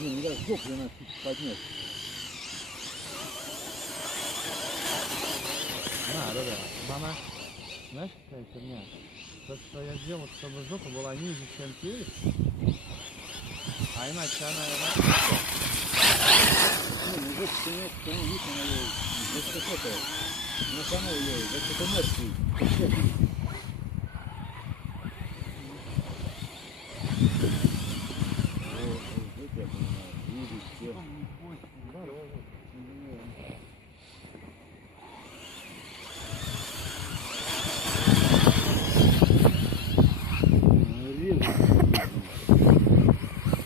Не, не так, сбоку надо поднять. А, да, да. Она, знаешь, какая херня? То, что я сделал, чтобы жопа была ниже, чем перед. А иначе она... Не, ну жопу понимаешь, потому видишь, она ее высоко на самой ее, высокомерствует.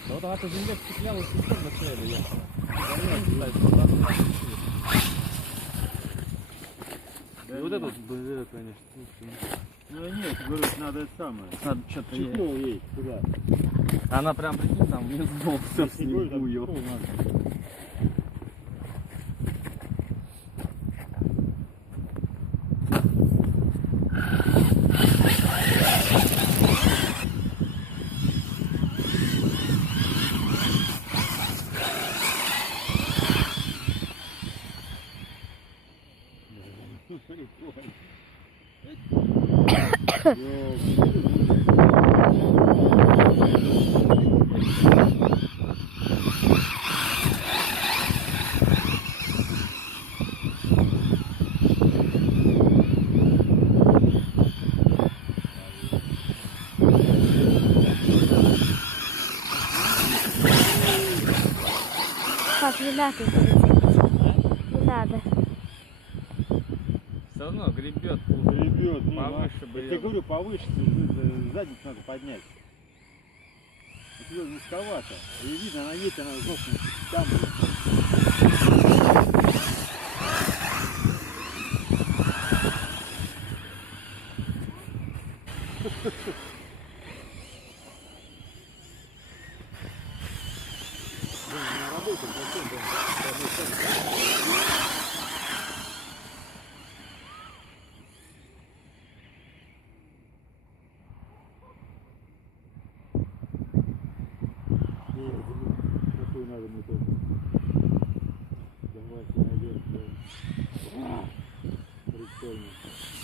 Да вот она по земле цеплялась и все вначале ехала. Да нет, не знаю, что там она чуть-чуть. И вот это вот, блин, конечно. Ну нет, говорю, надо это самое. Надо что-то Чехол есть туда. Она прям, прикинь, там внизу все в Говорю, там снегу, чехол ёп. надо. Равно гребет. Гребет, ну, Повыше а, бы Я тебе говорю, повыше, э, задницу надо поднять. Её низковато. Ее видно, она едет, она жопу там. Какую надо методу? Давайте найдем. Прикольно.